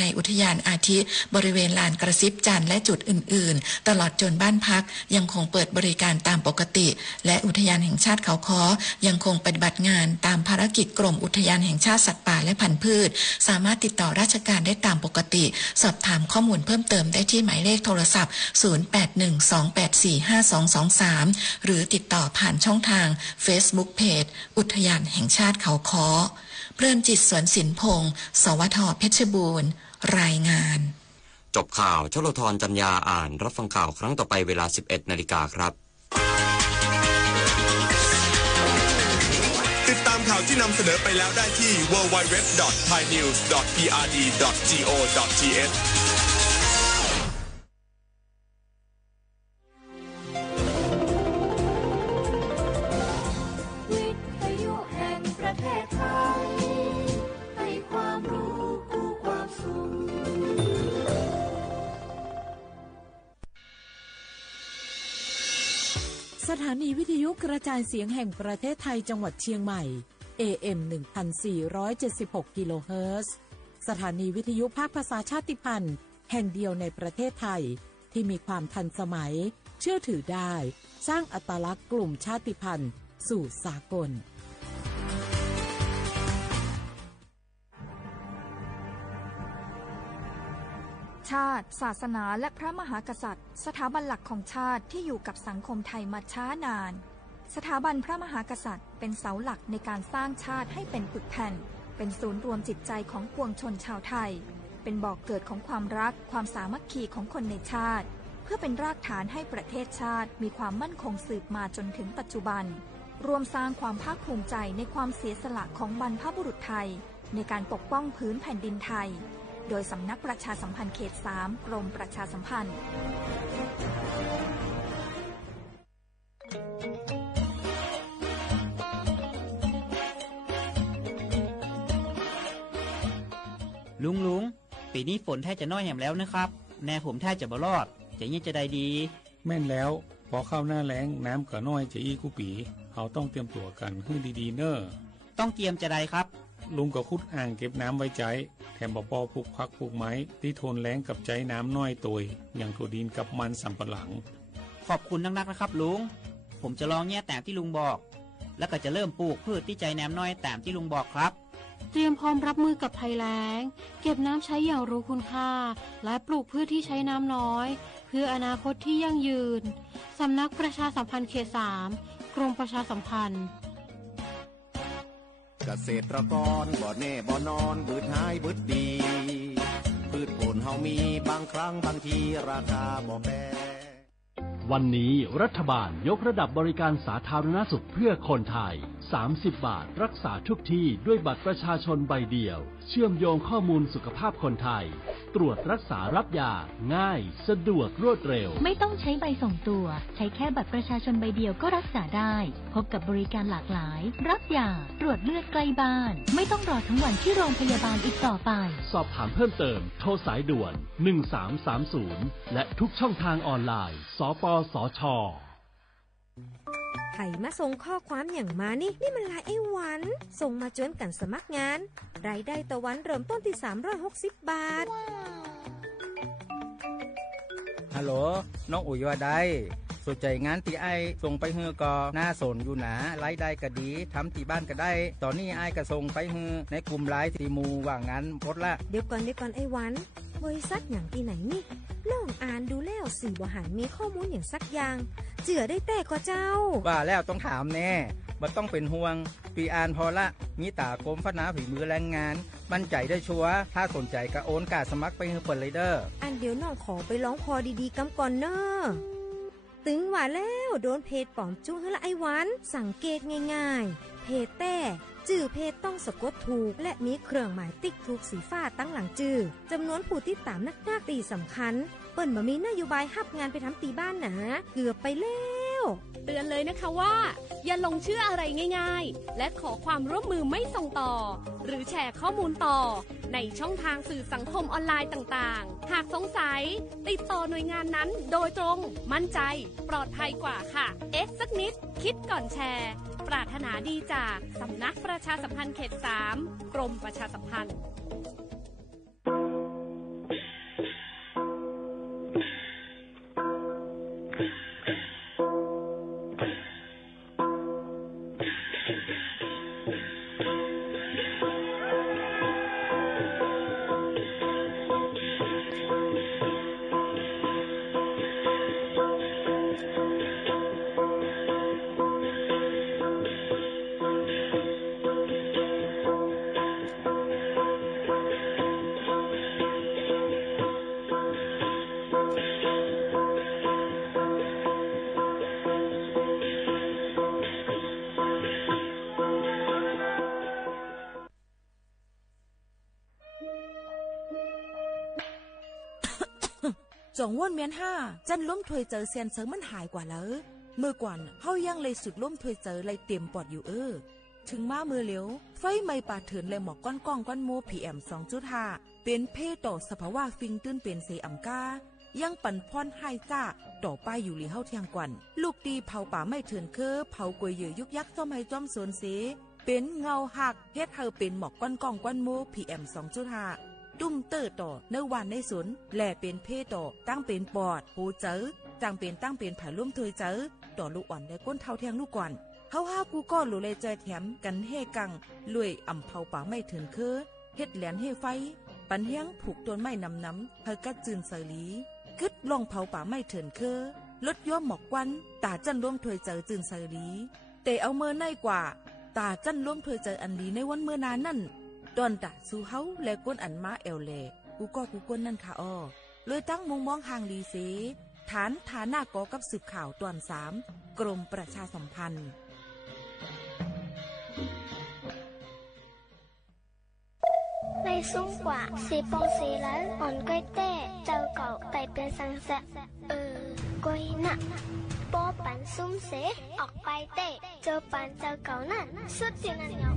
ในอุทยานอาทิบริเวณลานกระซิบจันทร์และจุดอื่นๆตลอดจนบ้านพักยังคงเปิดบริการตามปกติและอุทยานแห่งชาติเขาค้อยังคงปฏิบัติงานตามภารกิจกรมอุทยานแห่งชาติสัตว์ป่าและพันธุ์พืชสามารถติดต่อราชการได้ตามปกติสอบถามข้อมูลเพิ่มเติมได้ที่หมายเลขโทรศัพท์0812845223หรือติดต่อผ่านช่องทาง Facebook Page อุทยานแห่งชาติเขาค้อเพลินจิตสวนสินพงศ์สวท.เพชรบูรณ์รายงานจบข่าวชลธรจัญญาอ่านรับฟังข่าวครั้งต่อไปเวลา 11:00 น.ครับติดตามข่าวที่นำเสนอไปแล้วได้ที่ www.thainews.prd.go.thสถานีวิทยุกระจายเสียงแห่งประเทศไทยจังหวัดเชียงใหม่ AM 1476 กิโลเฮิรตซ์สถานีวิทยุภาคภาษาชาติพันธุ์แห่งเดียวในประเทศไทยที่มีความทันสมัยเชื่อถือได้สร้างอัตลักษณ์กลุ่มชาติพันธุ์สู่สากลชาติศาสนาและพระมหากษัตริย์สถาบันหลักของชาติที่อยู่กับสังคมไทยมาช้านานสถาบันพระมหากษัตริย์เป็นเสาหลักในการสร้างชาติให้เป็นปึกแผ่นเป็นศูนย์รวมจิตใจของปวงชนชาวไทยเป็นบ่อกเกิดของความรักความสามัคคีของคนในชาติเพื่อเป็นรากฐานให้ประเทศชาติมีความมั่นคงสืบมาจนถึงปัจจุบันรวมสร้างความภาคภูมิใจในความเสียสละของบรรพบุรุษไทยในการปกป้องพื้นแผ่นดินไทยโดยสำนักประชาสัมพันธ์เขต 3 กรมประชาสัมพันธ์ลุงปีนี้ฝนแทบจะน้อยแหมแล้วนะครับแน่ผมแทบจะบ่รอดจะยังจะได้ดีแม่นแล้วพอเข้าหน้าแล้งน้ำก็น้อยจะอีกูปีเขาต้องเตรียมตัวกันให้ดีๆเนอะต้องเตรียมจะได้ครับลุงก็ขุดอ่างเก็บน้ำไว้ใจแถมบ่ปอปลูกผักปลูกไม้ที่ทนแล้งกับใจน้ำน้อยตัวอย่างถั่วดินกับมันสำปะหลังขอบคุณนักๆนะครับลุงผมจะลองแง่แต่ที่ลุงบอกแล้วก็จะเริ่มปลูกพืชที่ใจน้ำน้อยแต่ที่ลุงบอกครับเตรียมพร้อมรับมือกับภัยแล้งเก็บน้ำใช้อย่างรู้คุณค่าและปลูกพืชที่ใช้น้ำน้อยเพื่ออนาคตที่ยั่งยืนสำนักประชาสัมพันธ์เขต 3 กรมประชาสัมพันธ์เกษตรกรบ่แน่บ่นอนบืดหายบืดดีพืชผลเฮามีบางครั้งบางทีราคาบ่แพงวันนี้รัฐบาลยกระดับบริการสาธารณสุขเพื่อคนไทย30 บาทรักษาทุกที่ด้วยบัตรประชาชนใบเดียวเชื่อมโยงข้อมูลสุขภาพคนไทยตรวจรักษารับยาง่ายสะดวกรวดเร็วไม่ต้องใช้ใบส่งตัวใช้แค่บัตรประชาชนใบเดียวก็รักษาได้พบกับบริการหลากหลายรับยาตรวจเลือดใกล้บ้านไม่ต้องรอทั้งวันที่โรงพยาบาลอีกต่อไปสอบถามเพิ่มเติมโทรสายด่วน1330และทุกช่องทางออนไลน์สปสช.ไผ่มาส่งข้อความอย่างมานี่มันลายไอ้หวันส่งมาจนกันสมัครงานรายได้ต่อวันเริ่มต้นที่360 บาทฮัลโหลน้องอุ๋ยว่าได้สนใจงานที่ไอ้ส่งไปฮือก็น่าสนอยู่นะรายได้ก็ดีทำที่บ้านก็ได้ตอนนี้ไอ้ก็ส่งไปฮือในกลุ่มไลน์ที่หมู่ว่างานพดละเดี๋ยวก่อนไอ้หวันบริษัทอย่างที่ไหนนี่ลองอ่านดูแล้วสิบ่หันมีข้อมูลอย่างสักอย่างเจือได้แต่ก็เจ้าว่าแล้วต้องถามแน่บ่ต้องเป็นห่วงปีอ่านพอละมีตากรมพัฒนาฝีมือแรงงานมั่นใจได้ชัวร์ถ้าสนใจก็โอนกาสมัครไปฮือเปิดเลยเด้ออันเดี๋ยวน้องขอไปร้องพอดีๆกำก่อนเน้อตึงว่าแล้วโดนเพจปลอมจุ้งละไอ้หวันสังเกตง่ายๆเพจแต่จื่อเพจต้องสะกดถูกและมีเครื่องหมายติ๊กถูกสีฟ้าตั้งหลังจื่อจำนวนผู้ติดตามนักตีสำคัญเปิ้นบ่มีนโยบายรับงานไปทำตีบ้านนะเกือบไปแล้วเตือนเลยนะคะว่าอย่าลงเชื่ออะไรง่ายๆและขอความร่วมมือไม่ส่งต่อหรือแชร์ข้อมูลต่อในช่องทางสื่อสังคมออนไลน์ต่างๆหากสงสัยติดต่อหน่วยงานนั้นโดยตรงมั่นใจปลอดภัยกว่าค่ะสักนิดคิดก่อนแชร์ปรารถนาดีจากสำนักประชาสัมพันธ์เขต 3 กรมประชาสัมพันธ์ จงว่นเมียนห้าจันล้มถวยเจอเซียนเซิงมันหายกว่าแล้วเมื่อก่อนเฮายังเลยสุดล้มถวยเจอเลยเต็มปอดอยู่ถึงมามือเหลียวไฟไหม้ป่าเถือนเลยหมอกก้อนก้องก้อนโม PM 2.5 เป็นเพต่อสภาวะฟิงตื้นเป็นเซอัมกายังปั่นพรให้จ้าต่อไปอยู่หลีเฮาเทียงกวันลูกตีเผาป่าไม่เถือนเผากวยเยยุกยักจ้อมให้จ้อมโซนเสเป็นเงาหักเฮ็ดเฮาเป็นหมอกก้อนก้องก้อนโม PM 2.5 ตุ้มเตอร์ต่อเนื้อวันในสนแหล่เป็นเพต่อตั้งเป็นปอดหูเจอจังเป็นตั้งเป็นผาลุ่มถวยเจอต่อลูกอ่อนได้ก้นเท่าเทียงลูกก่อนเฮากูก็หลุเลยใจแถมกันเฮกังลุยอ่ำเผาป่าไม่ถึงเฮ็ดแหลนเฮไฟปันเฮียงผูกต้นไม้น้ำเฮากัดจืนเสลีกึดลองเผาป่าไม่ถึงลดย่อมหมอกควันตาจันร่วมถวยเจอจืนเสลีแต่เอาเมื่อในกว่าตาจันร่วมถวยเจออันดีในวันเมื่อนานนั่นดอนตาสู่เฮาและก้นอันมาแอวแลกูก้นนั่นค่ะอ้อเลยตั้งมุงมองห่างดีเสฐานฐานหน้ากอกับสืบข่าวตอน3กรมประชาสัมพันธ์ในซุ้มกว่าสีปองสีแล้วอ่อนก้อยเต้เจ้าเก่าไก่เป็นสังเสก้อยน่ะโป้ปันซุ้มเสออกไปเต้เจอปันเจ้าเก่านั่นสุดที่นั่นเนาะ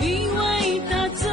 มีไว้ตาใจ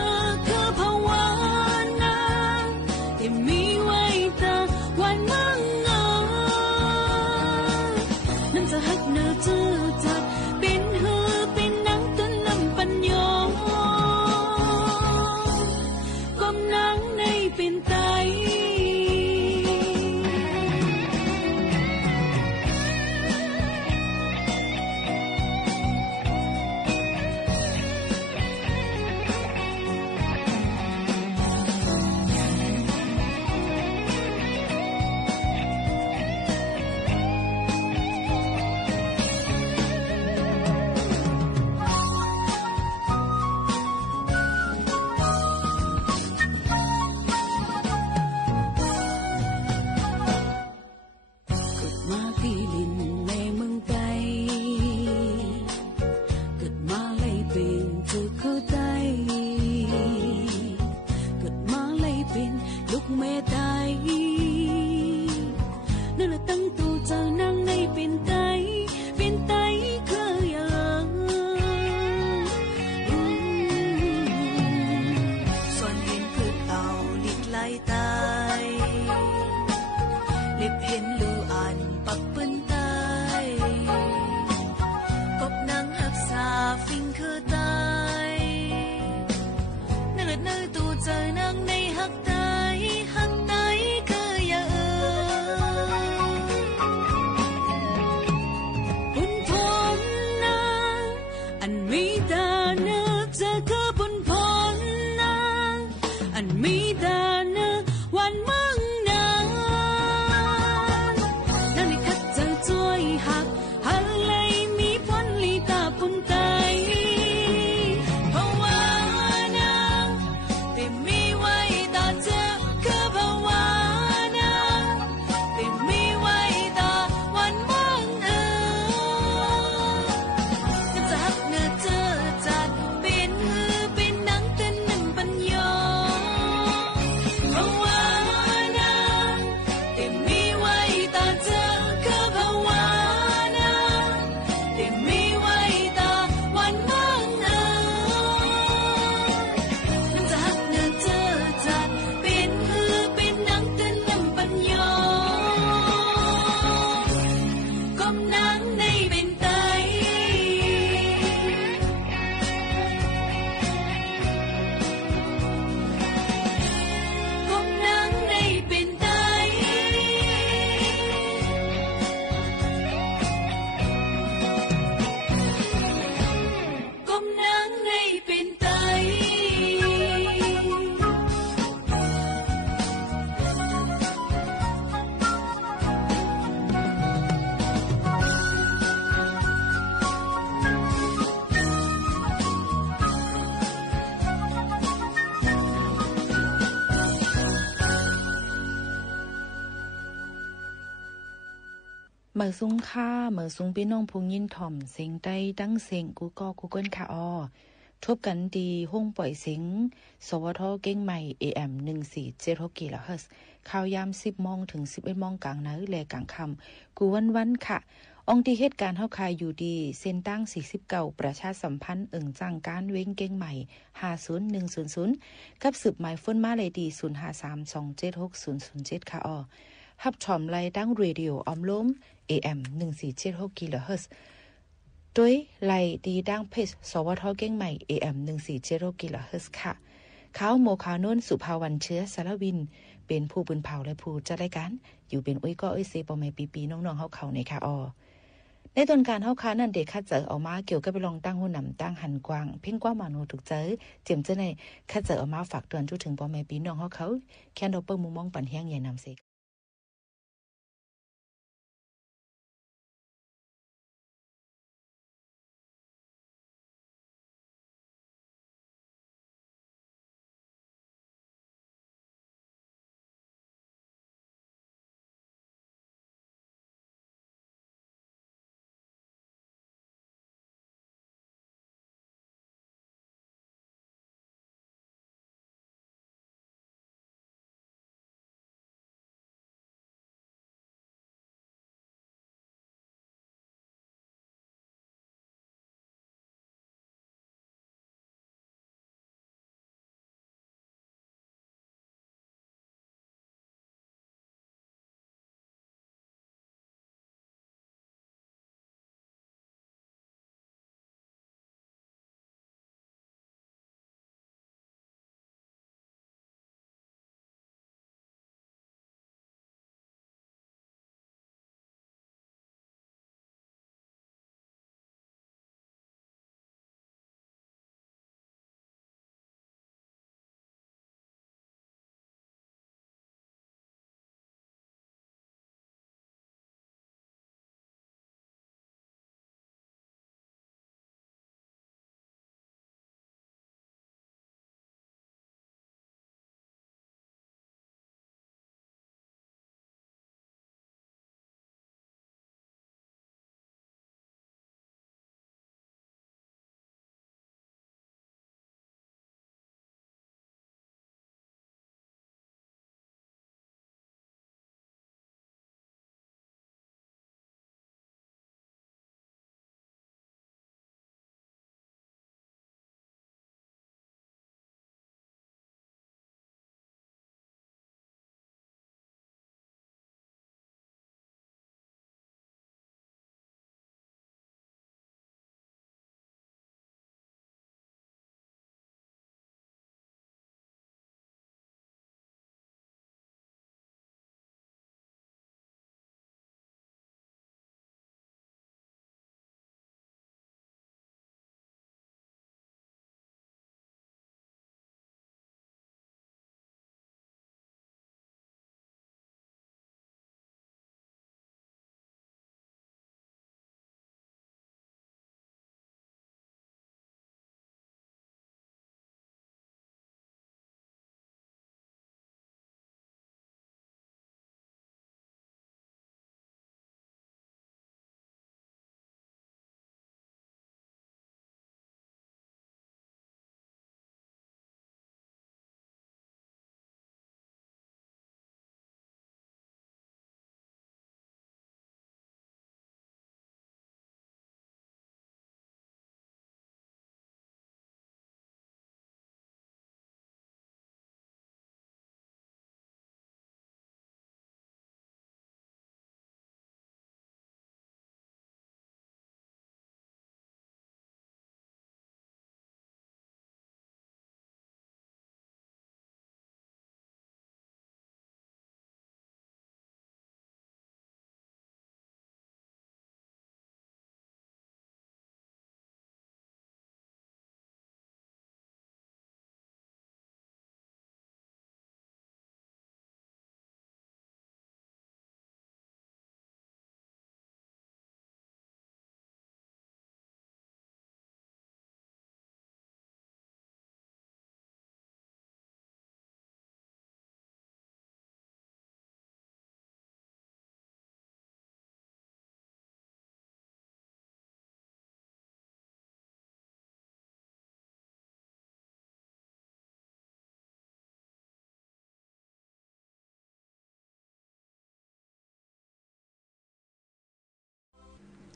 เหมือซุ้งค่าเหมือซุ้งพี่น้องพุงยินถ่อมเสียงใต้ดังเสียงกูก็กูเกิลค่ะทบกันดีห้องปล่อยเสียงสวทเก้งใหม่ AM 1476กิโลเฮิรตซ์ข่าวยาม 10 โมงถึง 11 โมงกลางนาและกลางค่ำกูวันค่ะองค์ที่เหตุการณ์เฮาคายอยู่ดีเส้นตั้ง49ประชาสัมพันธ์จ้างการเว้งเก้งใหม่50100กับสืบหมายฟ้นมาเลยดี0532760007ค่ะฮับชมไล่ตั้งเรดิโอออมล้ม AM 1476กิโลเฮิรตซ์ด้วยไล่ดีดังเพจสวทเก้งใหม่ AM 1476กิโลเฮิรตซ์ค่ะเขาโมคาโนนสุภาวันเชื้อสารวินเป็นผู้ปืนเผาและผู้จัดรายการอยู่เป็นอุ้ยก็อุ้ยเซปอแม่ปีน้องๆเฮาเขาในค่ะในต้นการเฮาค้านั่นเด็กคัดเจอออกมาเกี่ยวกับไปลองตั้งหูนำตั้งหันกว้างเพ่งกว่ามาโนถูกเจอเจียมเจ้าในคัดเจอออกมาฝากเตือนจุถึงพ่อแม่พี่น้องเฮาเขาแค่ดอกเปิ้งมุมมองปันแห้งใหญ่นำเสก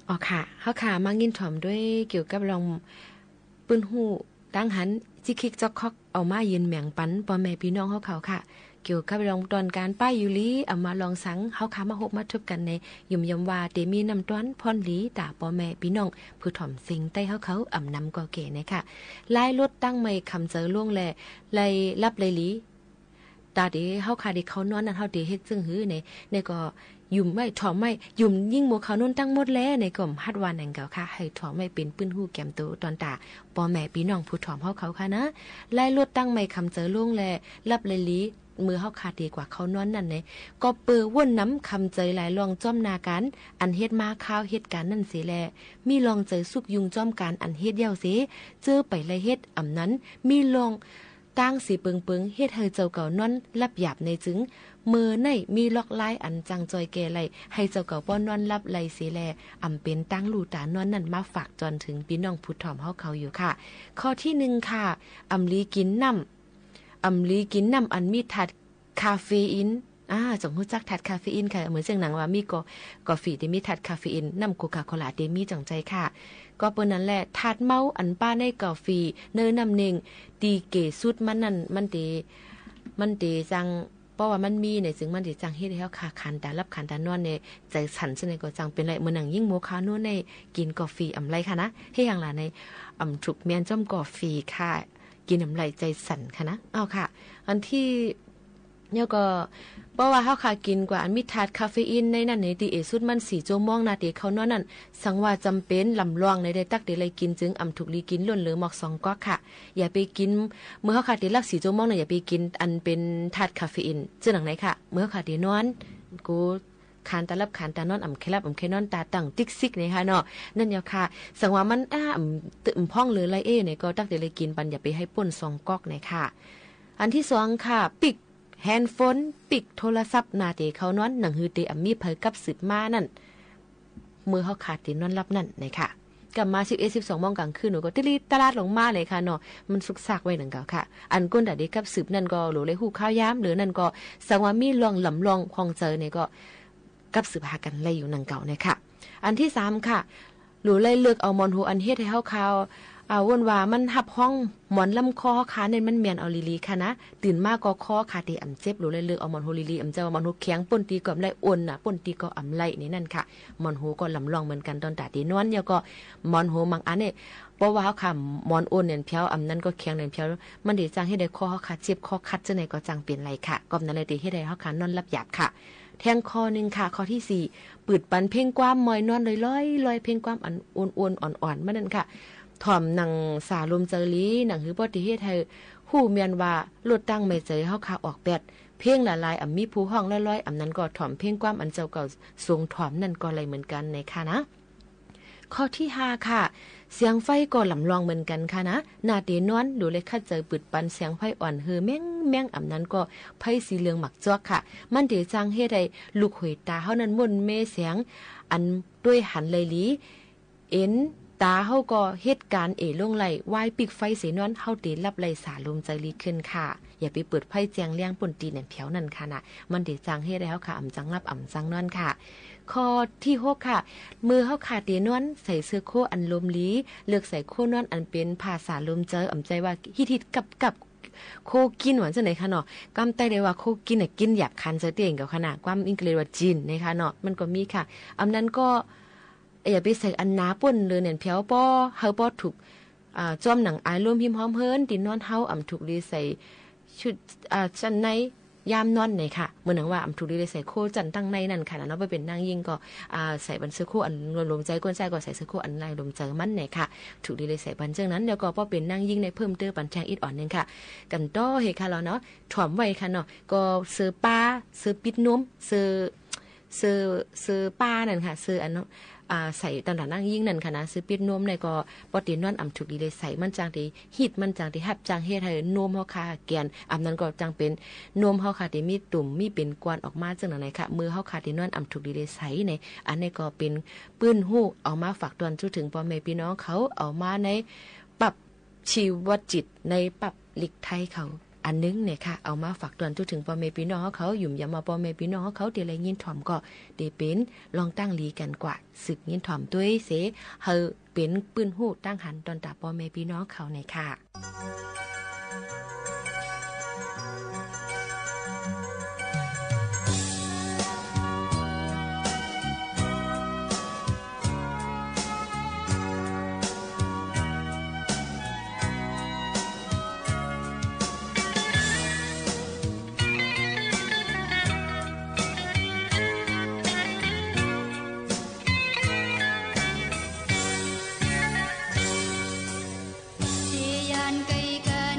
อ๋อค่ะเฮาค่ะมายินถ่อมด้วยเกี่ยวกับลองปืนหูดังหันจิคิกจอกคอกเอามายืนแหม่งปันพ่อแม่พี่น้องเฮาเขาค่ะเกี่ยวกับลองตอนการป้ายอยู่ลีเอามาลองสังเฮาค่ะมาฮบมาทุบกันในยุ่มยำว่าเตมีนำต้อนพรลีตาพ่อแม่พี่น้องผู้ถ่อมสิงใต้เฮาเขาอำนำก็เก๋นะคะลายรถตั้งไม่คำเจอล่วงแลไลรับไลลีตาเดเฮาค่ะเดเขานอนนั่นเฮาเดเฮ็ดจึงหือในก็ยุ่มไม่ถ่อมไม่ยุ่มยิ่งหมู่เขานุ่นตั้งหมดแล้วในกล่อมฮัดวานแห่งเก่าค่ะให้ถ่อมไม่เป็นปื้นหู้แก้มโตตอนตาพ่อแม่พี่น้องผู้ถ่อมเฮาเขาค่ะนะไล่รถตั้งไม่คำเจอล่วงแลรับไลลีมือเฮาขาดดีกว่าเขานอนนั่นเนี่ยก็เปื้อว่นน้ำคำใจหลายลองจ้อมนาการอันเฮ็ดมาข้าวเฮ็ดการนั่นสิแลมีลองใจสุกยุงจ้อมการอันเฮ็ดยาวสิเจอไปเลยเฮ็ดอำนั้นมีลองตั้งสีเปิงเฮ็ดให้เจ้าเก่านอนรับหยาบในจึงมือในมีล็อกลายอันจังจอยแก่ไหลให้เจ้าเก่าป้อนนอนรับไหลสิแลอำเป็นตั้งลูตานอนนั่นมาฝากจนถึงพี่น้องผู้ถ่อมเฮาเขาอยู่ค่ะข้อที่1ค่ะอำลีกินน้ำอันมีถัดคาเฟอีนจงรู้จักถัดคาเฟอีนค่ะเหมือนเสียงหนังว่ามีกาแฟที่มีถัดคาเฟอีนน้ำโคคาโคลาเดมีจังใจค่ะก็เปิ้นนั้นแหละถัดเมาอันป้าในกาแฟเนยน้ำหนึ่งตีเกสุดมันนั่นมันเตจังเพราะว่ามันมีเนี่ยซึ่งมันสิจังเฮ็ดให้เฮาขาคันตารับคันตานอนเนี่ยใจสั่นซะในก็จังเป็นไรมื้อนังยิ่งโมคาโนในกินกาแฟอำไรค่ะนะเฮ็ดหยังล่ะในถูกแม่นจ้อมกาแฟค่ะกินน้ำไหลใจสั่นค่ะนะเอาค่ะอันที่เนี่ยก็เพราะว่าเฮาค่ะกินกว่าอันมีธาตุคาเฟอีนในนั้นในดีเอสุดมัน4ชั่วโมงนาทีเขานอนนั่นสังว่าจำเป็นลำลองในได้ตักได้เลยกินจึงถูกลีกินล้นเหลือหมอก2ก๊อกค่ะอย่าไปกินเมื่อเฮาค่ะได้รับ4ชั่วโมงน่ะอย่าไปกินอันเป็นธาตุคาเฟอีนจึงหนังไหนค่ะเมื่อเฮาค่ะได้นอนกูคานตาลับคานตานอนเคลับเคนอนตาตั้งติ๊กซิกนี่ค่ะเนาะนั่นยาค่ะสังว่ามันตึมพ่องหรือไรเนี่ยก็ตักได้เลยกินปันอย่าไปให้ป่น2ก๊อกนี่ค่ะอันที่2ค่ะปิกแฮนด์โฟนปิกโทรศัพท์นาเตเขานอนหนังฮือเตมีเผยกับสืบมานั่นมือเฮาขาดเตนอนรับนั่นนี่ค่ะกลับมา11-12 โมงกลางคืนหนูก็ตลาดลงมาเลยค่ะเนาะมันสุกซากไว้นั่นก็ค่ะอันก้นดาเด็กกับสืบนั่นก็โหลเลยฮู้ข้าวยามหรือนั่นก็สังว่ามีลองลำลองคองเจอเนี่ยก็กับสืบหากันไล่อยู่นั่นเก่าเนี่ยค่ะอันที่3ค่ะหลูเลยเลือกเอามอนหูอันเฮ็ดให้เฮาข่าววนว่ามันหับห้องหมอนลำคอขาเนี่ยมันเมียนเอาลีค่ะนะตื่นมากก็คอขาเตอำเจ็บหรือเลยเลือกเอาหมอนโฮลีอำเจ้าหมอนโฮแข็งป่นตีก็อำไลอ่อนน่ะป่นตีก็อำไลนี่นั่นค่ะหมอนโฮก็ลำลองเหมือนกันตอนตาตีนวลแล้วก็หมอนโฮบางอันเนี่ยเพราะว่าเฮาค่ะหมอนอ่อนเนี่ยเพียวอำนั้นก็แข็งเนี่ยเพียวมันได้จังให้ได้คอเฮาขาเจ็บคอคัดจังได๋ก็จังเป็นไรค่ะก็นั้นเลยติเฮ็ดให้เฮาขานอนหลับหยาบค่ะแทงคอ1ค่ะข้อที่4ปืดปันเพ่งความมอยนอนลอยๆเพ่งความอันอ้วนๆอ่อนๆมันนั่นค่ะถ่อมหนังสาลมเจอลีหนังหือบ่ที่เฮ็ดให้ฮู้แม่นว่าลดตั้งไม่เจอเฮาขาออกแปดเพลงละลายมีผู้ห้องลอยๆนั้นก็ถ่อมเพลงความอันเจ้าเก่าทรงถ่อมนั่นก็เลยเหมือนกันในค่ะนะข้อที่5ค่ะเสียงไฟก็ลำลองเหมือนกันค่ะนะนาเตนอนดูเลยคัดเจอปึดปันเสียงไฟอ่อนแม่งนั้นก็ไผสีเหลืองหมักจอกค่ะมันเดจังเฮ็ดให้ลูกหอยตาเฮานั้นมนเมเสียงอันด้วยหันเลยลีเอ็นตาเฮาก็เหตุการณ์ลงไหลวายปิกไฟเสนอนเฮาเตรับไหลสาลมใจลีขึ้นค่ะอย่าไปเปิดไฟแจงเลี้ยงป่นตีนั่นเพียวนั่นค่ะนะมันเดจังเฮ็ดให้เฮาค่ะจังรับจังนอนค่ะข้อที่6ค่ะมือเฮาขาเตนอนใส่เสื้อโคอันลมลีเลือกใส่โคนอนอันเป็นภาษาลมเจอใจว่าฮิตกับโคกินหวานจังไหนคะเนาะกำไตได้ว่าโคกินน่ะกินหยาบคันซะเตียงกับขนาดความอังกฤษว่าจีนนะคะเนาะมันก็มีค่ะนั้นก็อย่าไปใส่อันหนาป่นเลยเนี่ยเพียวป้อเฮาป้อถูกจอมหนังอายรวมหิมหอมเฮินตินอนเฮาถูกดีใส่ชุดชั้นในยามนอนเนี่ยค่ะเหมือนหนังว่าถูกดีใส่โคจันตั้งในนั่นค่ะเนาะไปเป็นนางยิ่งก็ใส่บันเสื้อโคอันลมใจก้นใจก็ใส่เสื้อโคอันลายลมใจมันเนี่ยค่ะถูกดีใส่บันเจ้านั้นแล้วก็ป้อเป็นนางยิ่งในเพิ่มเติมปันแทงอิดอ่อนนึงค่ะกันต้อเฮค่ะเราเนาะถ่อมไว้ค่ะเนาะก็เสื้อป้าเสื้อปิดนมเสื้อป้านั่นค่ะเสื้ออันใส่ตำหนักนั่งยิ่งนั่นค่ะนะซื้อปิดนมในก็ปตินอนถูกดีเลยใส่มันจังที่ฮิตมันจังที่ฮับจังเฮ็ดให้นมเฮาค่ะแกนนั้นก็จังเป็นนมเฮาค่ะที่มีตุ่มมีเป็นกวนออกมาจังไหนค่ะมือเฮาค่ะที่นอนถูกดีเลยใส่ในอันนี้ก็เป็นปื้นฮู้เอามาฝากตอนถึงพ่อแม่พี่น้องเขาเอามาในปรับชีวจิตในปรับหลีกไทยเขา อันนึงเนี่ยค่ะเอามาฝากเตือนถึงพ่อแม่พี่น้องเขาหยุ่มอย่ามาพ่อแม่พี่น้องเขาเดี๋ยวอะไรยินถ่อมก็เดี๋ยวเป็นลองตั้งลีกันกว่าศึกยินถ่อมด้วยเสเฮาเป็นปืนหูตั้งหันตอนตาพ่อแม่พี่น้องเขาในค่ะHãy subscribe cho kênh Ghiền Mì Gõ để không bỏ lỡ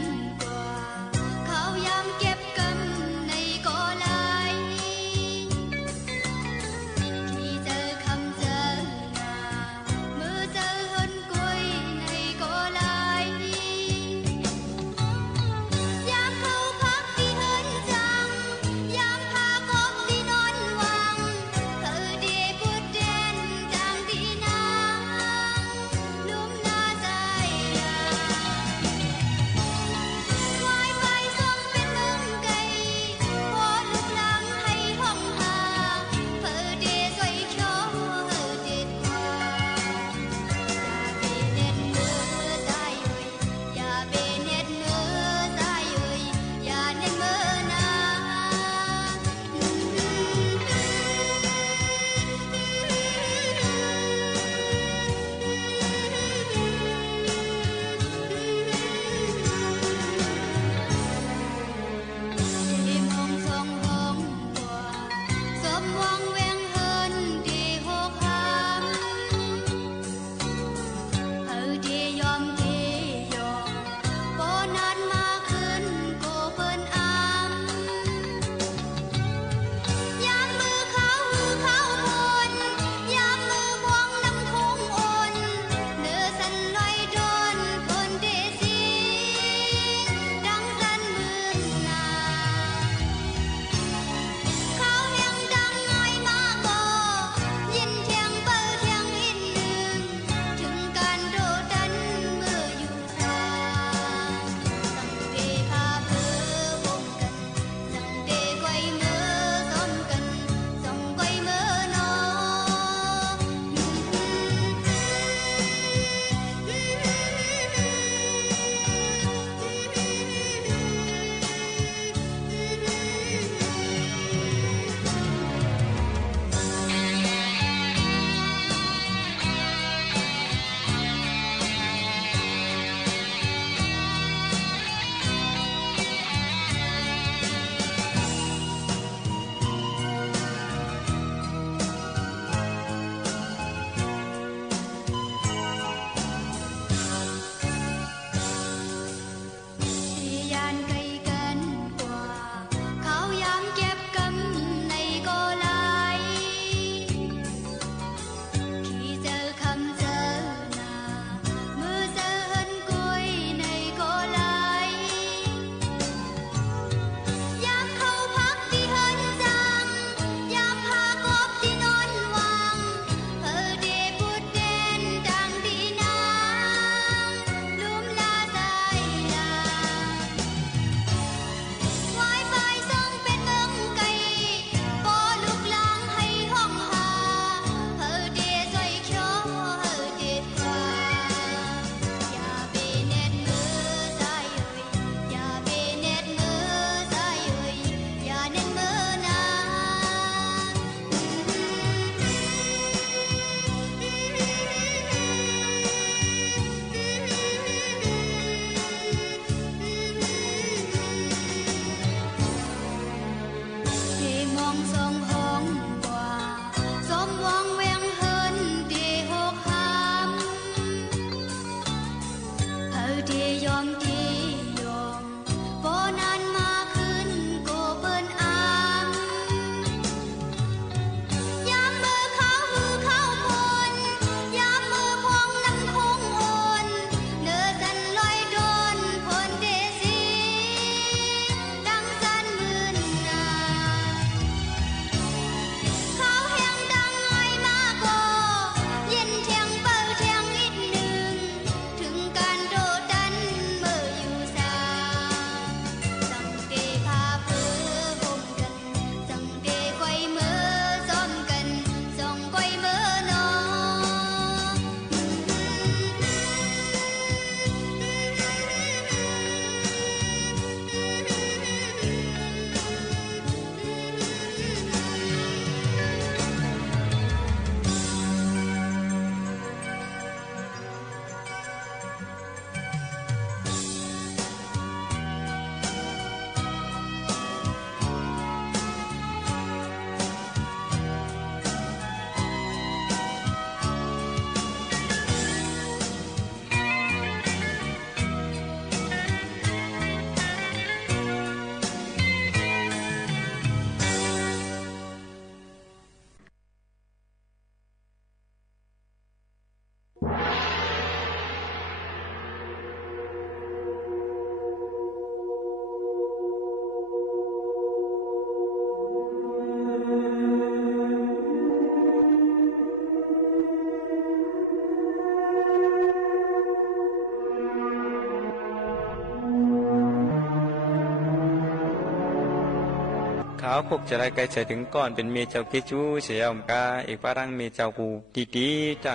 ขาวคุกจะได้ไกลใจถึงก่อนเป็นเมียเจ้าเกจูเสียอมกาเอกปารังเมียเจ้ากูดีๆจ้า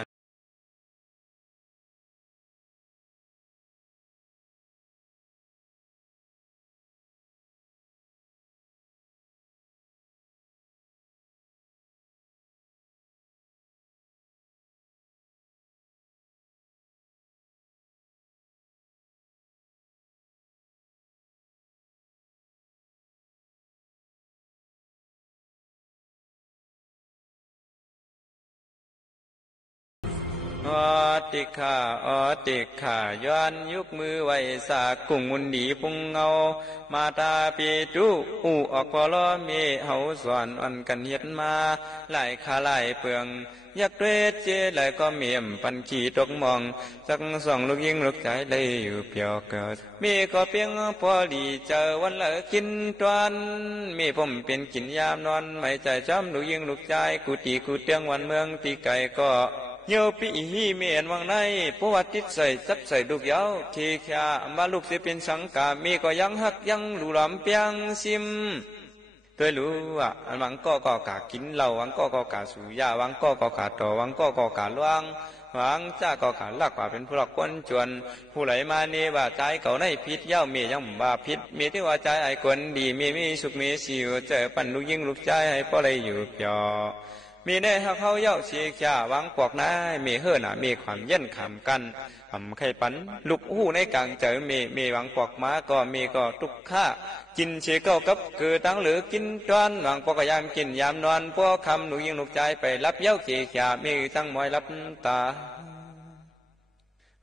อติขาติขาย้อนยุกมือไว้สากกุ่งมุนดีพุงเงามาตาปีจุอูออกพอล้อเมเฮาสอนอ่อนกันเฮ็ดมาหลายขาหลายเปลืองยักเรศเจหลายก็เมียมปันขี่ตกมองจักส่องลูกยิงลูกใจเลยอยู่เปียวเกิดมีก็เพียงพอดีเจอวันละกินตวนมีผมเป็นกินยามนอนไม่ใจจำลูกยิงลูกใจกูตีกูเตียงวันเมืองตีไก่ก็เยาปีฮีเมียนวังในประวัติใส่ซับใส่ลูกยาวทีแค่มาลูกเสียเป็นสังกามีก็ยังหักยังหลูหลำเปียงซิมตัวรู้ว่าวังก็กากินเหล้าวังก็กาสูยาวังก็กาต่อวังก็กาล่วงวังจ้าก็กาลักว่าเป็นผู้หลักคนจวนผู้ไหลมาเนว่าใจเก่าในพิษเย้าเมียยังบ่าพิษมีที่ว่าใจไอ้คนดีมีสุขมีสิวเจอปั่นลูกยิงลูกใจให้พ่อเลยอยู่เปียวมีแน่ฮักเขาเย้าเสียจ่าวังปอกนายมีเฮือน่ะมีความเย็นขำกันไข่ปันลุกหูในกลางเจอมีวังปอกม้าก็มีก็ทุกข้ากินเชี่ยเก้ากับคือตั้งหรือกินตอนวังปอกยามกินยามนอนพวกคำหนูยิงลูกใจไปรับเย้าเสียจ่ามีตั้งมอยรับตา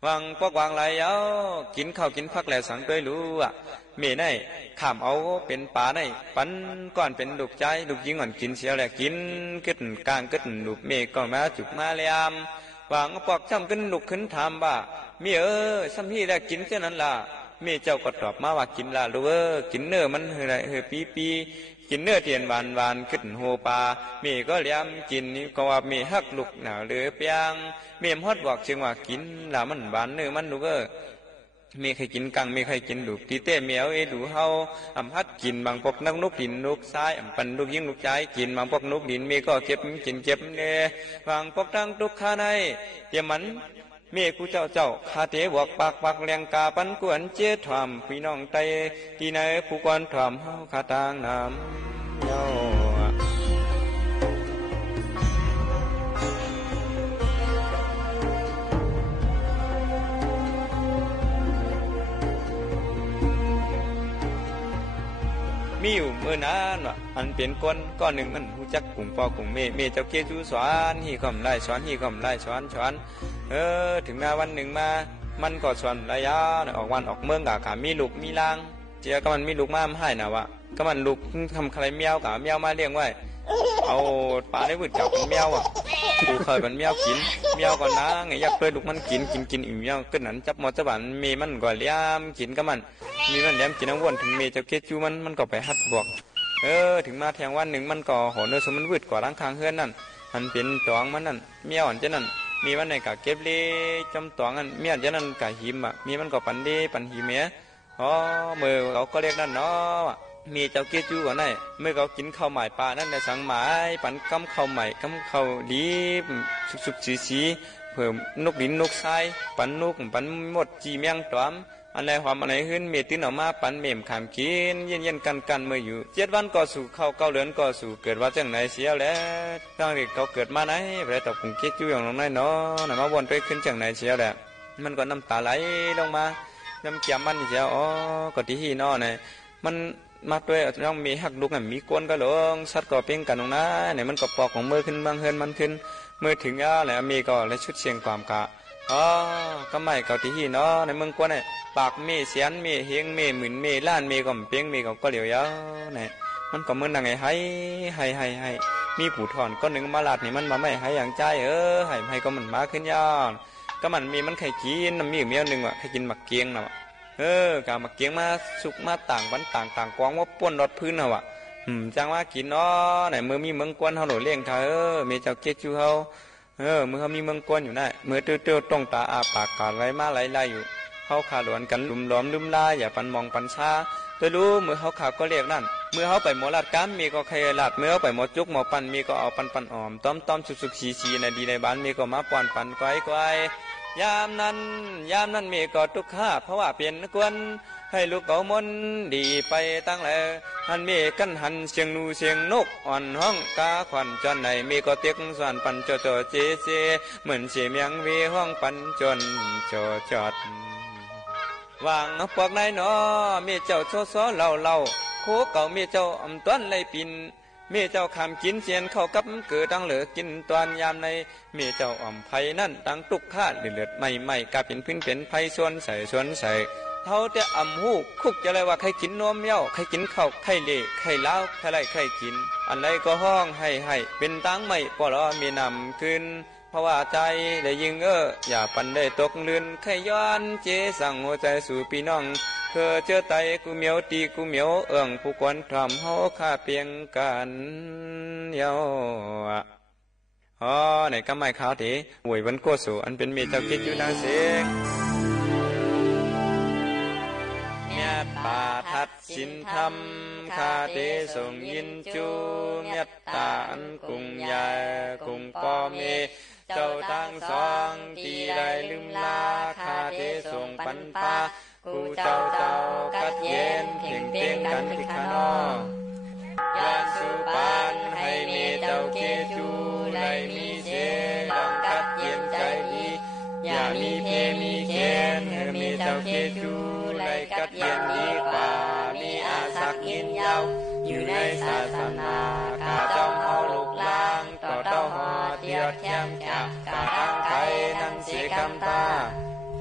วังพวกวางไหลเย้ากินข้าวกินพักแล้วสังด้วยรู้มีในขามเอาเป็นป่าในปันก่อนเป็นลูกใจลูกยิงอ่อนกินเสียแหละกินกึศกลางกึศลูกเมฆก็มาจุกมาเลียมวางปอกจ้ำขึ้นลูกขึ้นถามบ่ามีซ้ำที่ได้กินเท่านั้นล่ะมีเจ้าก็ตอบมาว่ากินละลูกกินเนื้อมันเฮปีกินเนื้อเทียนหวานขึ้นโฮปามีก็เลี้ยมกินนี่ก็ว่ามีฮักลูกหนาวเหลือเปียงมีฮอดบอกเชิงว่ากินละมันหวานเนื้อมันลูกมีใครกินกังมีใครกินลูกตีเต้เมียวดูเฮาพัดกินบางพวกนักนุกดินนุกซ้ายปันลูกยิงลูกใจกินบางพวกนุกดินมีก็เก็บกินเก็บเน่บางพวกทั้งทุกข้าในเดี๋ยวมันเมีกูเจ้าคาเทบวกปากแรงกาปันกวนเจี๊ยถามพี่น้องไตที่ไหนผู้กวนถามเฮาคาทางน้ำเย้ามีอยู่เมื่อนานว่ะอันเป็นก้อนหนึ่งมันหูจักกลุ่มปอกลุ่มเมเจ้าเกจูสอนฮีคำไล่สอนฮีคำไล่สอนถึงมาวันหนึ่งมามันก็สอนระยะออกวันออกเมืองกะขามีลูกมีลางเจ้าก็มันมีลูกมาให้นะวะก็มันลูกทำใครเมียวกะเมียวมาเลี้ยงไว้เอาปลาได้วืดเก่าเป็นเมียวอ่ะกูเคยเป็นเมียวกินเมียวก่อนนะไงอยากเปิดลูกมันกินอิ่มเมียวก็นั้นจับมอจับบันมีมันก็เลี้ยมกินก็มันมีมันเลี้ยมกินน้ำวนถึงเมเจ้าเกจูมันก็ไปฮัดบอกถึงมาแทงวันหนึ่งมันก็หอเนื้อสมันวืดกว่าร่างคางเฮือนนั่นมันเป็นตองมันนั่นเมียวอันเจนั่นมีวันไหนกะเก็บเล่จำตองอันเมียอันเจนั่นกะหิมมีมันก็ปันเล่ปันหิมมือเขาก็เรียกนั่นเนาะมีเจ้าเกจูก่อนได้เมื่อเขากินข้าวใหม่ปลานั่นในสังหมายปันกำข้าวใหม่กำข้าวดีสุกสีเพิ่มนกดินนกทรายปันนกปันหมดจีเมียงตอมอันไหนหอมอันไหนขึ้นเมตินออกมาปันเมมขามกินเย็นกันเมื่ออยู่7 วันก็สู่เข้า9 เดือนก็สู่เกิดว่าจังไหนเสียแล้วตั้งแต่เขาเกิดมาไหนไปตบกุงเกจูอย่างลงไหนเนาะไหนมาวนไปขึ้นจังไหนเสียแล้วมันก็น้ำตาไหลลงมาน้ำเกี่ยมมันเสียก็ที่หีนอเนี่ยมันมาด้วยต้องมีหักลูกมีก้นก็ลงสัตว์ก็เพ่งกันตรงนั้นเนี่ยมันก็ปอกของมือขึ้นบางเฮินมันขึ้นมือถึงแล้วมีก็เลยชุดเชียงความกะก็ไม่เกาที่เนาะในเมืองกวนเนี่ยปากมีเสียนมีเฮงมีหมื่นมีล้านมีก็เพ่งมีก็เหลียวยาวเนี่ยมันก็เหมือนยังไงให้มีผู้ถอนก็หนึ่งมาลาดนี่มันมาไม่ให้อย่างใจให้ก็มันมาขึ้นยาวก็มันมีมันไข่กินมีอยู่เมี้ยวหนึ่งว่ะไข่กินหมักเกียงนะว่ะกามาเกียงมาสุกมาต่างวันต่างกวางว่าป้วนรถพื้นเหรอวะจังว่ากินเนาะไหนมือมีเมืองกวนเขาหนูเลี้ยงเธอมีเจ้าเกจูเขามือเขามีเมืองกวนอยู่น่ะมือเตี้ยวต้องตาอาปากกาไหลมาไหลอยู่เขาขาหลวนกันลุมล้อมลืมลายอย่าปันมองปันชาตัวรู้มือเขาขาก็เรียกนั่น มื่อเฮาไปหมอลาดกามมีก็ไข่ลาดเมื่อเฮาไปหมอจุกหมอปั่นมีก็เอาปั่นๆออมต้อมๆสุกๆสีๆในดีในบ้านมีก็มาป้อนปั่นก้อยๆยามนั้นมีก็ทุกข์เพราะว่าเปลี่ยนกวนให้ลูกเก่ามนดีไปตั้งแลหันมีกันหันเสียงนูเสียงนกอ่อนห้องกาขวัญจนไหนมีก็เตียกสวนปั่นโจเจเหมือนเสียงยังวีห้องปั่นจนจอดวางพวกนายหนอมีเจ้าโซเล่าโคเก่ามีเจ้าอำต้นไล่ปินมีเจ้าคำกินเสียนเข้ากับเกิดดังเหลือกินตอนยามในมีเจ้าอ่อมไผ่นั่นดังตุกข้าเลือดไม่กาเป็นพื้นเป็นไผ่ส่วนใส่เท่าแต่อ่ำหูคุกจะเลยว่าใครกินนมเย้าใครกินข้าวใครเละใครเล้าใครไรใครกินอันใดก็ห้องให้เป็นตังไม่ปลอมีนำขึ้นเพราะว่าใจได้ยิงอย่าปันได้ตกลื่นใครย้อนเจสั่งหัวใจสู่พี่น้องเธอเจอไตกูเหมียวตีกูเหมียวผู้ควรทำเฮาข้าเพียงกันเย้าในกำไม้ขาวตีหวยวันโกสูอันเป็นเมียเจ้าคิดอยู่นางเสียงเมียป่าทัดสินธรรมคาเตส่งยินจูเมียตาอันกุงยากุงปอเมเจ้าทั้งสองตีได้ลืมลาคาเตส่งปันปากูเจ้ากัดเย็นเพ่งเพ่งกันที่ขานอยานสุปานให้มีเจ้าเกจูไลมีเสดังกัดเย็นใจดีอย่ามีเพมีเคนให้มีเจ้าเกจูไลกัดเย็นดีกว่ามีอาศักยินยาวอยู่ในศาสนาข้าจอมเฮาลูกลางต่อเต้าหอเทียดแย้มจากกาทางไกลนั้นเสียคำตา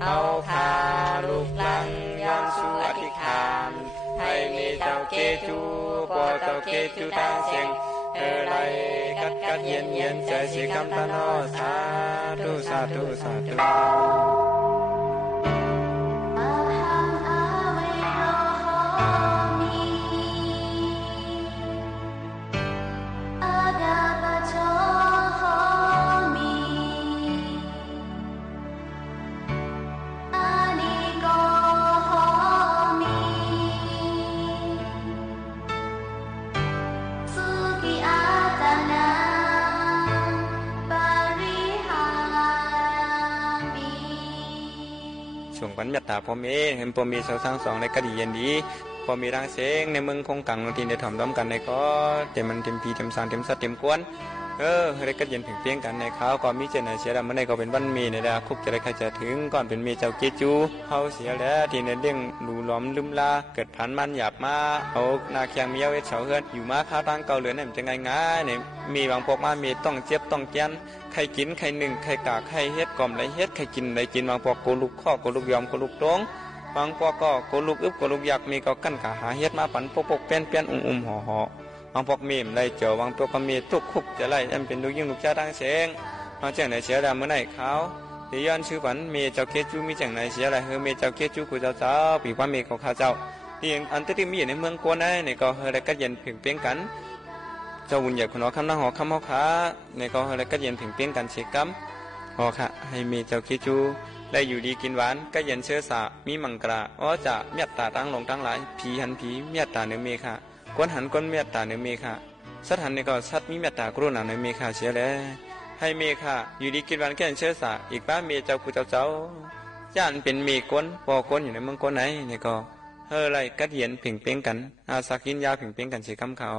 เฮาคาลูกลังย้อนสู่อธิษฐานให้มีเจ้าเกจูปอเจ้าเกจูทางเสียงไรกัดเย็นใจสิคำตานอสาธุช่วงปัญญาตาพอเมเห็นพอมีเสาสร้างสองในกระดีเย็นดีพอมีร่างเสียงในเมืองคงกังทีได้ถ่อมด้อมกันในก็เต็มมันเต็มพีเต็มสารเต็มสัตว์เต็มกวนได้กระเย็นถึงเพียงกันในข้าวก็มีเจนเสียดำเมื่อในก็เป็นวันมีในดาคุกจะได้ใครจะถึงก่อนเป็นมีเจ้าเกจูเขาเสียแล้วทีในเด้งหลูล้อมลืมลาเกิดพันมันหยาบมาเอานาเคียงมีเอาเวทเฉาเฮือนอยู่มาข้าวตั้งเก่าเหลือเนี่ยมันจะง่ายเนี่ยมีบางพวกมามีต้องเจ็บต้องแกนใครกินใครหนึ่งใครกากใครเฮ็ดกล่อมไรเฮ็ดใครกินไรกินบางพวกโกลุกข้อโกลุกยอมโกลุกตรงบางพวกก็โกลุกอึบโกลุกยักมีก็กั้นขาหาเฮ็ดมาปันปกเปี้ยนห่อบางพวกมีมไรเจียวบางพวกก็มีทุกคุกจะไล่อันเป็นลูกยิ่งลูกจ้าตั้งเสียงบางเจ้าไหนเสียดำเมื่อไหร่เขาที่ย้อนชื่อฝันมีเจ้าเกจูมีจังไหนเสียอะไรเฮมีเจ้าเกจูกูเจ้าปีว่ามีของข้าเจ้าที่อันที่มีอยู่ในเมืองกวนในก็เฮได้กัดเย็นเพียงเพียงกันเจ้าวุ่นใหญ่คนหอคำนั่งหอคำหอขาในก็เฮได้กัดเย็นเพียงเพียงกันเสียกัมหอค่ะให้มีเจ้าเกจูได้อยู่ดีกินหวานกัดเย็นเชื้อสามีมังกราจะเมียตตาตั้งลงตั้งหลายผีหันผีเมียตตาเนื้อเมฆะกวนหันกวนเมียตตาเนื้อเมฆะสัตว์หันในก็สัตว์มีเมตตากรุณาในเมฆะเสียแล้วให้เมฆะอยู่ดีกินวันแก่เชื้อสาอีกบ้านเมเจ้าผู้เจ้าย่านเป็นเมกวนปอกวนอยู่ในเมืองกวนไหนนี่ก็ไรกัดเย็นผิงเป้งกันอาสักยินยาผิงเป้งกันเสียคำเขา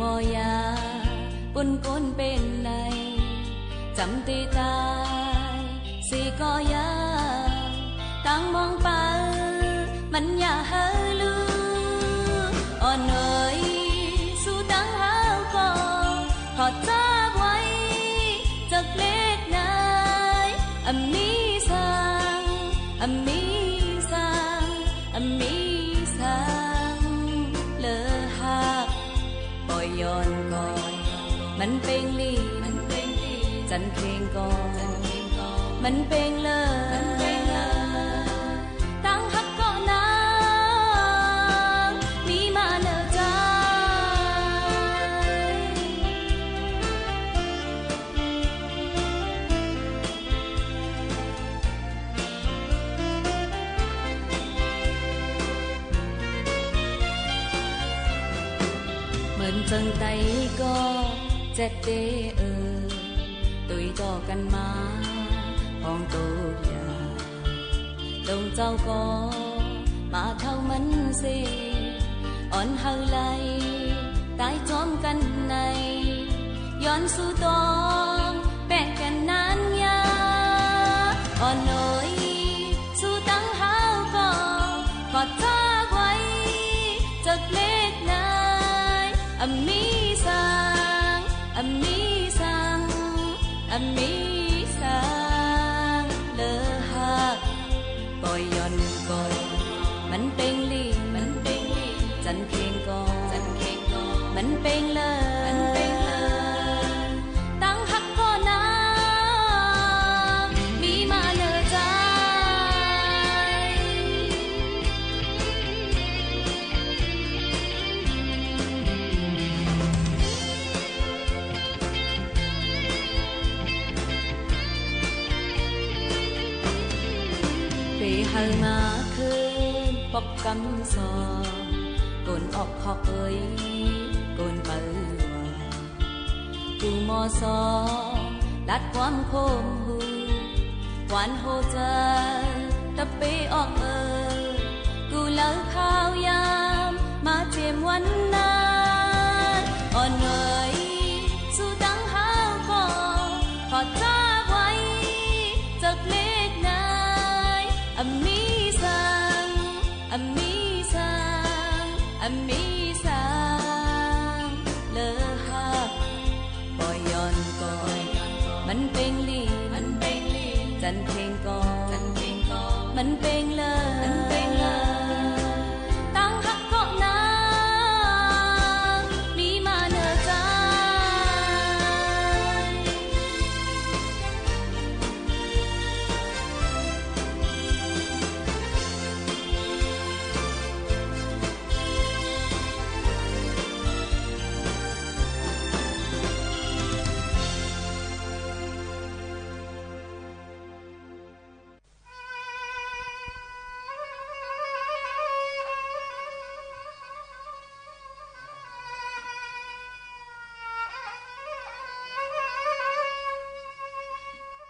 มอยาปนปนเป็นในจำตีตายสีก็ยาตั้งมองไปมันอย่าเฮลืออ่อนเนย ย้อนก่อนมันเป็นลีจันเพลงก่อนมันเป็นเลยตั้งฮักก็นางมีมาเนอใจเหมือนจังไตก็เจ็ดเดตุยต่อกันมาห้องโตยาดงเจ้าก็มาเท่ามันสิอ่อนเฮาไหลตายจอมกันในย้อนสู่ตองแปะกันนานยาอ่อนน้อยสู่ตั้งเฮาก็กอดจากไว้จากเล็กนายมีสังมีสังมีสังเลอหักปล่อยย่อนก่อนมันเป็นลีจันเพลงก่อนมันเป็นเลยตั้งหักก็นางมีมาเนอใจเฮามาคืนปกกำซองกนออกขอกเอ้ยกนเปิดว่ากูมอซอลัดความโคมหูหวานโหใจตะเปออกกูเลิกข้าวยามมาเจียมวันนั้นอ่อนเอ๋ยสู่ตั้งเฮาก็ขอจากไว้จากเล็กนายมีสังมีสังเลอหักปล่อยย้อนก่อนมันเป็นลีจันเพลงก่อนมันเป็นเลยตั้งหักก็นางมีมาเนอใจ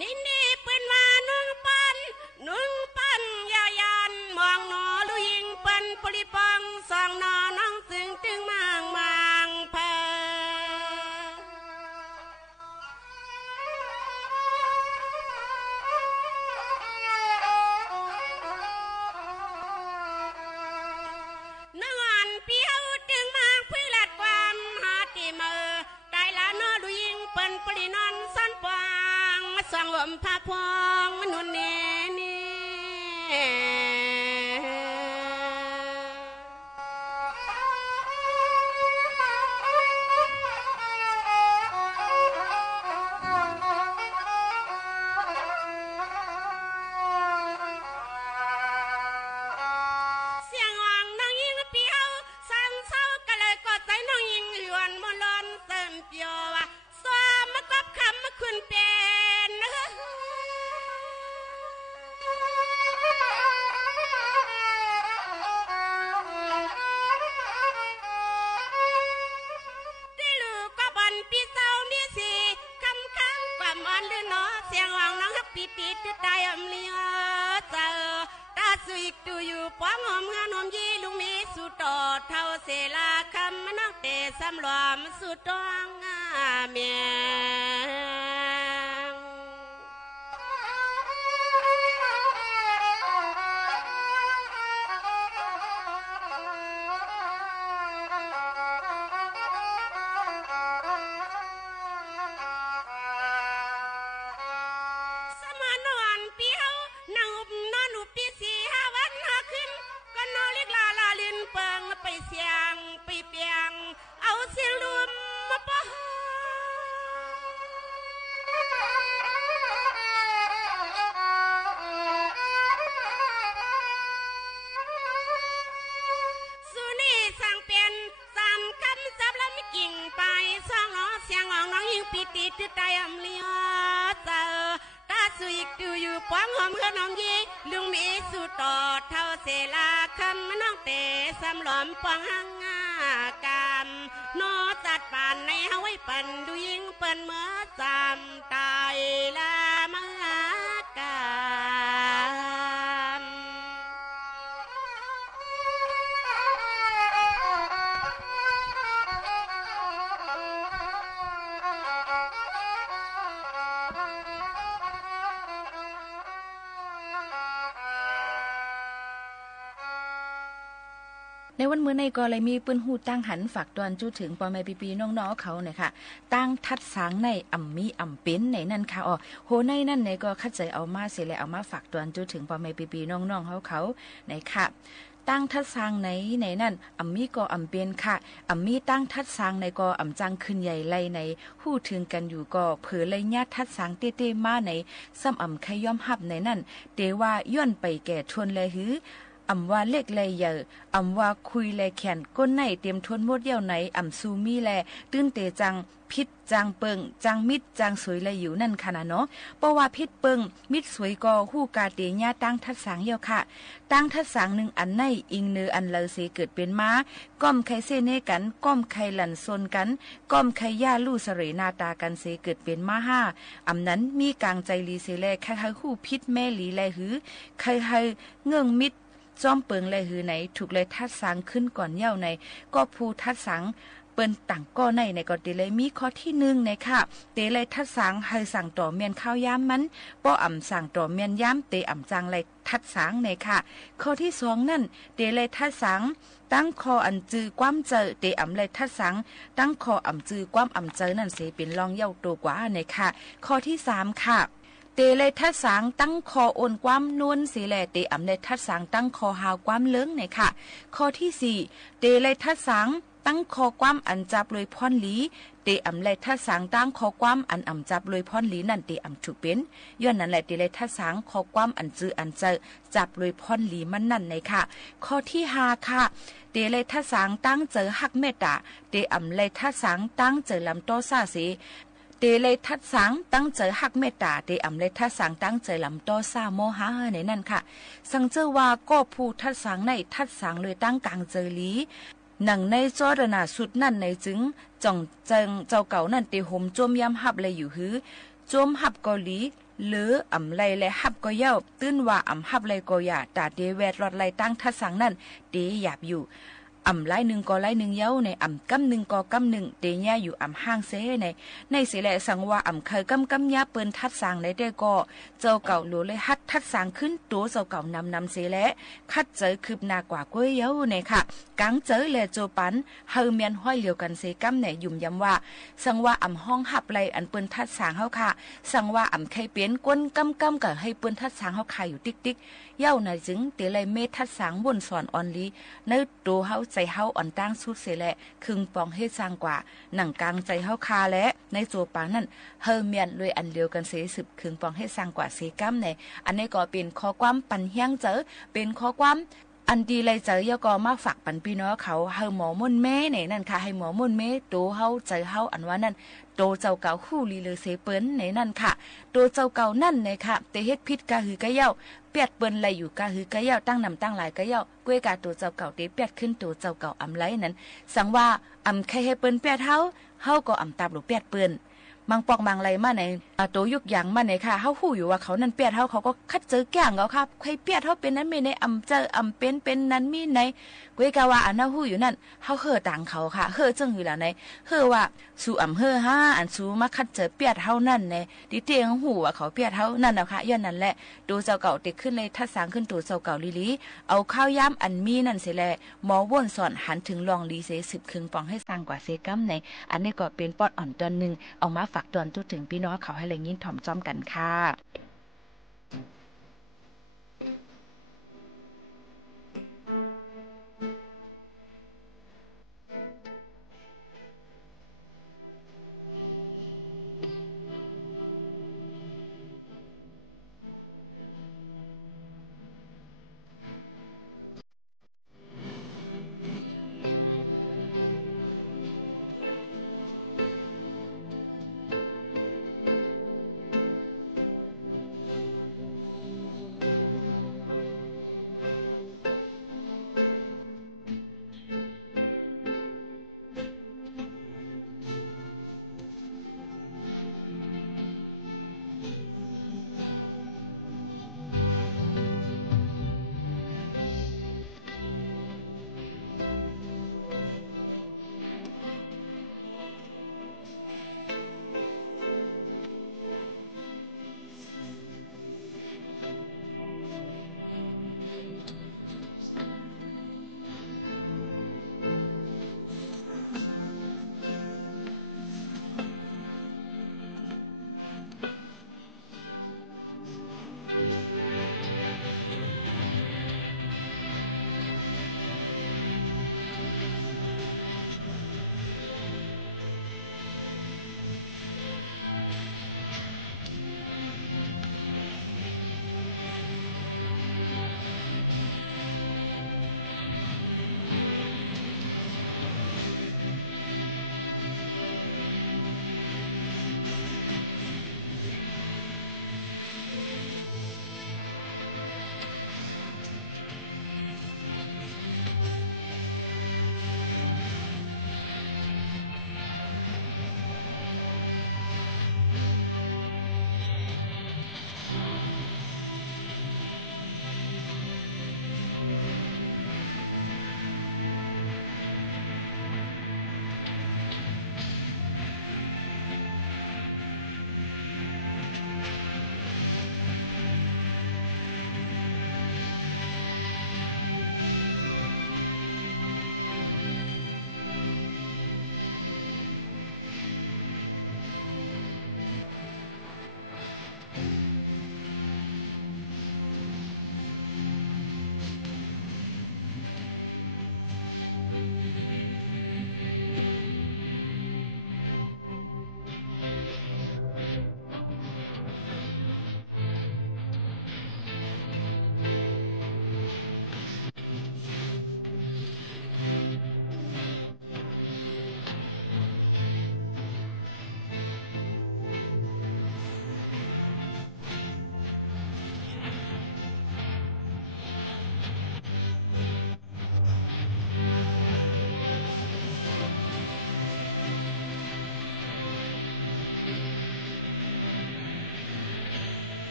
นี่ปืนว่านุ่งปันยายันมองหนอลุยิงปันปริปังสองนอน้องซึ่งตึงมางเพนังอันเปียวตึงมางพื้นลัดความหาติเมอไกลละนอลุยิงปันปรินอนสันปางสังลมพาพองมนุนเนนี่เสียงอ่างนางยิงเปียวสังเศร้าก็เลยกอดใจนางยิงหยวนมลอนเติมเปียวว่าสวมมากับคำมาคุณเป็นที่ลูกก็บอนปีเศร้ามีสีคำค้างความอ่อนหรือเนาะเสียงอ่างนางฮักปีติดใจอมเลียเจอตาสุกดูอยู่ป้องหอมเงินหอมยีลุงมีสุดต่อเท่าเสลาคำมันนักเตะสำรวมสุดตองเมียง เสียงไปเปียงเอาเสียงรวม ติดใจอำเลียเจอตาสุยดูอยู่ป้องหอมเพื่อนน้องยีลุงมีสุดต่อเท่าเสลาคำน้องเตะสำหลอมป้องหังงากามโนจัดป่านในเฮาไว้ปั่นดูยิงเปิ้นเมื่อจำตายละมากามในวันมื้อในก็เลยมีปืนหูตั้งหันฝากตอนจู้ถึงปอแม่ปีๆน้องๆเขาเนี่ยค่ะตั้งทัดสางในอ่ำมีอ่ำเป็นในนั่นค่ะอ๋อโหในนั่นในก็คัดใจเอามาสิแลเอามาฝากตอนจู้ถึงปอแม่ปีๆน้องๆเขาในค่ะตั้งทัดสางในนั่นอ่ำมีก็อ่ำเป็นค่ะอ่ำมีตั้งทัดสางในก็อ่ำจังขึ้นใหญ่ไล่ในหู้ถึงกันอยู่ก็เผอเลยญาติทัดสางเต้ๆมาในซ้ำอ่ำใครย่อมหับในนั่นเตว่าย้อนไปแก่ทวนเลยหืออำว่าเล็กแลเยออำว่าคุยแลแขนก้นในเตรียมทวนหมดเยี่ยวไหนอำซูมีแลตื้นเตจังพิษจางเปิงจางมิดจางสวยแลอยู่นั่นค่ะนะเนาะเพราะว่าพิษเปิงมิดสวยก็ฮู้กาเตญาตั้งทัดสางเยี่ยวค่ะตั้งทัดสางหนึ่งอันในอิงเนืออันเลอเสเกิดเป็นม้าก้อมไข่เสเนกันก้อมไข่หลั่นซนกันก้อมไข่ย่าลู่เสรนาตากันเสเกิดเป็นม้าห้าอำนั้นมีกลางใจลีเสแลใครๆฮู้พิษแม่หลีแลหือใครๆเงื่องมิดจอมเปิงเลยหือไหนถูกเลยทัดสังขึ้นก่อนเย้าในก็ภูทัดสังเปิ้นต่างก็ในก็เตเลยมีข้อที่1ในค่ะเตเลยทัดสังให้สั่งต่อเมียนข้าวย้ำมันป้ออ่ำสั่งต่อเมียนย้ำเตอ่ำจังเลยทัดสังในค่ะข้อที่2นั่นเตเลยทัดสังตั้งคออันจือความเจอเตอ่ำเลยทัดสังตั้งคออ่ำจือความอ่ำเจอนั่นเสเป็นรองเย้าตัวกว่าในค่ะข้อที่3ค่ะเตเลยทัดสางตั้งคอโอนความนวลสีแลเตอำเลยทัดสางตั้งคอหาวความเลิ้งเนี่ยค่ะข้อที่4เตเลยทัดสางตั้งคอความอันจับเลยพรหลีเตอำเลยทัดสางตั้งคอความอันอำจับเลยพรหลีนั่นเตอำถูกเป็นย้อนนั้นแหละเตเลยทัดสางคอความอันจืออันเจอจับเลยพรหลีมันนั่นเนี่ยค่ะข้อที่5ค่ะเตเลยทัดสางตั้งเจอหักเมตตาเตอำเลยทัดสางตั้งเจอลำโตซาสีเตเลยทัดสังตั้งใจหักเมตตาเตอำเลยทัดสังตั้งใจลำโตซาโมหะในนั่นค่ะสังเจอว่าก็ผู้ทัดสังในทัดสังเลยตั้งกลางเจอลีหนังในจอดนาสุดนั่นในจึงจ่องเจิงเจ้าเก่านั่นเตหมจมยำหับเลยอยู่หือจมหับเกาหลีหรืออ่ำไลและหับก็เย้าตื้นว่าอ่ำหับไลก็อย่าตาเดแวดรอดไลตั้งทัดสังนั่นเตหยาบอยู่อ่ำไล่1ก็ไล่1เย้าในอ่ำกำ1ก็กำ1เตญ่าอยู่อ่ำห้างเซในสิแลสังว่าอ่ำเคยกำยาเปิ้นทัดสางในได้ก็เจ้าเก่าหลูเลยฮัดทัดสางขึ้นตัวเจ้าเก่านำเสแลคัดเจอคืบหน้ากว่าก้วยเย้าในค่ะกังเจอแลโจปันเฮาเมียนห้อยเหลียวกันเซกำในยุ่มย้ำว่าสังว่าอ่ำห้องหับไลอันเปิ้นทัดสางเฮาค่ะสังว่าอ่ำเคยเปลี่ยนก้นกำก็ให้เปิ้นทัดสางเฮาขายอยู่ติ๊กเย้าในจึงเตไลเมทัดสางวนสอนออนลีในตัวเฮาใจเฮาอ่อนตั้งสุดเสแลครึ่งปองเฮ็ดสร้างกว่าหนังกลางใจเฮาคาและในโจปานั่นเฮาเมียนเลยอันเดียวกันเสสืบครึ่งปองเฮ็ดสร้างกว่าเสกำในอันนี้ก็เป็นข้อความปันเฮียงเจอเป็นข้อความอันดีเลยเจอยก็มาฝากปันพี่น้องเขาเฮาหมอมุ่นแม่เนี่ยนั่นค่ะให้หมอมุ่นแม่โตเฮาใจเฮาอันว่านั่นโตเจ้าเก่าคู่ลีเลยเสเปิ้นในนั่นค่ะโตเจ้าเก่านั่นในค่ะแต่เฮ็ดผิดกะหือกะเย้าเปียดเปิ้นไหลอยู่กะหือกะเย้าตั้งนำตั้งหลายกะเย้าก้วยกะโตเจ้าเก่าเตเปียดขึ้นโตเจ้าเก่าอำไหลนั้นสังว่าอำใครให้เปิ้นเปียดเฮาก็อำตามหรือเปียดเปิ้นบางปอกบางไรมาในโตยุกอย่างมาในค่ะเฮาฮู้อยู่ว่าเขานั่นเปียดเฮาเขาก็คัดเจอแก่งเอาครับใครเปียดเฮาเป็นนั้นมีในอำเจออำเป็นนั้นมีในก้วยกะว่าอันเฮาฮู้อยู่นั่นเฮาเฮ่อต่างเขาค่ะเฮ่อจังอยู่ล่ะในเฮ่อว่าสู่อำเฮ่อห้าอันสู่มาคัดเจอเปียดเฮานั่นในดิเตงฮู้ว่าเขาเปียดเฮานั่นน่ะค่ะย้อนนั่นแหละโตเจ้าเก่าติขึ้นเลยทัดสางขึ้นโตเจ้าเก่าลีเอาข้าวยามอันมีนั่นเสิแลหมอว่นสอนหันถึงลองลีเส10ครึ่งปองให้สร้างกว่าเซกัมในอันนี้ก็เป็นปอดอ่อนตอนนึงเอามาฝากตอนถึงพี่น้องเขาให้เลยยินถ่อมจ้อมกันค่ะ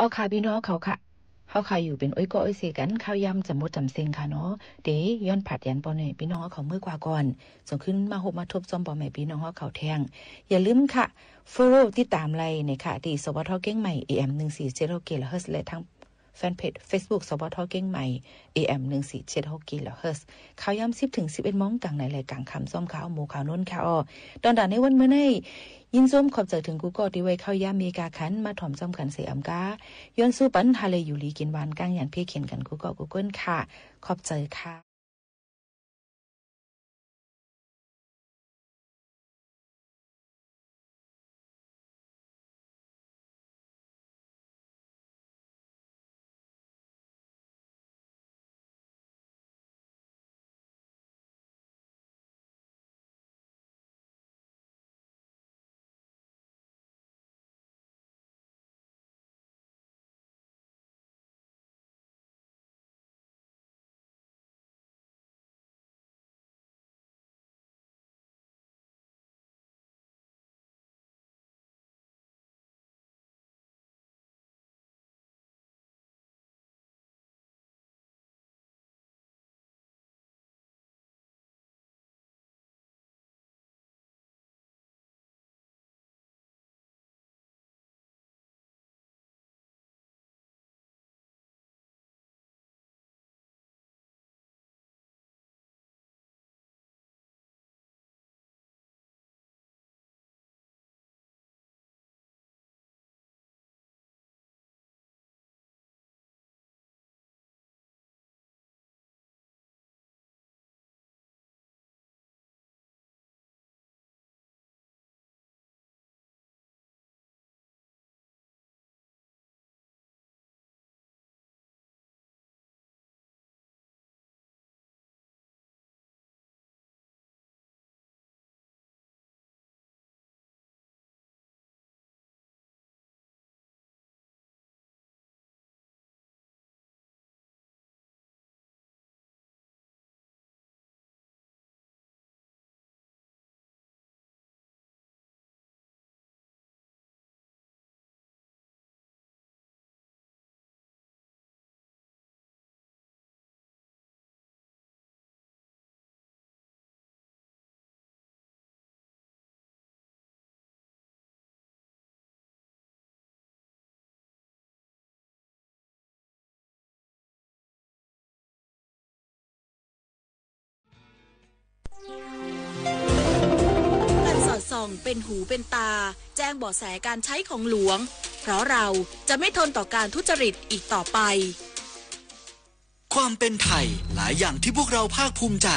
เอาค่ะพี่น้องเขาค่ะเฮาค่ะอยู่เป็นอ้อยก็อ้อยเสกันข้าวยำจำมดจำเซ็งค่ะเนาะเดย้อนผัดยันปอเนี่ยพี่น้องเขาเมื่อกว่าก่อนส่งขึ้นมาหบมาทบจอมปอแม่พี่น้องเขาแทงอย่าลืมค่ะ follow ติดตามไลน์ในค่ะที่สวทเก้งใหม่ AM 1476 kHz และทั้งแฟนเพจ Facebook สวทเก้งใหม่ AM 1476 kHz ข่าวยำ10 ถึง 11 โมงกลางในรายการคำซ้อมข่าวหมู่ข่าวน้นค่ะอ้อตอนด่านในวันมื้อนี้ยินส้มขอบใจถึงกูก็ที่ไว้เข้ายามเมกาคันมาถ่อมซ้อมกันเสียอำกาย้อนสู้ปันทะเลอยู่ลีกินหวานกลางอย่างเพ่เขียนกันกูก็กูเกิลค่ะขอบใจค่ะการสอดส่องเป็นหูเป็นตาแจ้งเบาะแสการใช้ของหลวงเพราะเราจะไม่ทนต่อการทุจริตอีกต่อไปความเป็นไทยหลายอย่างที่พวกเราภาคภูมิใจ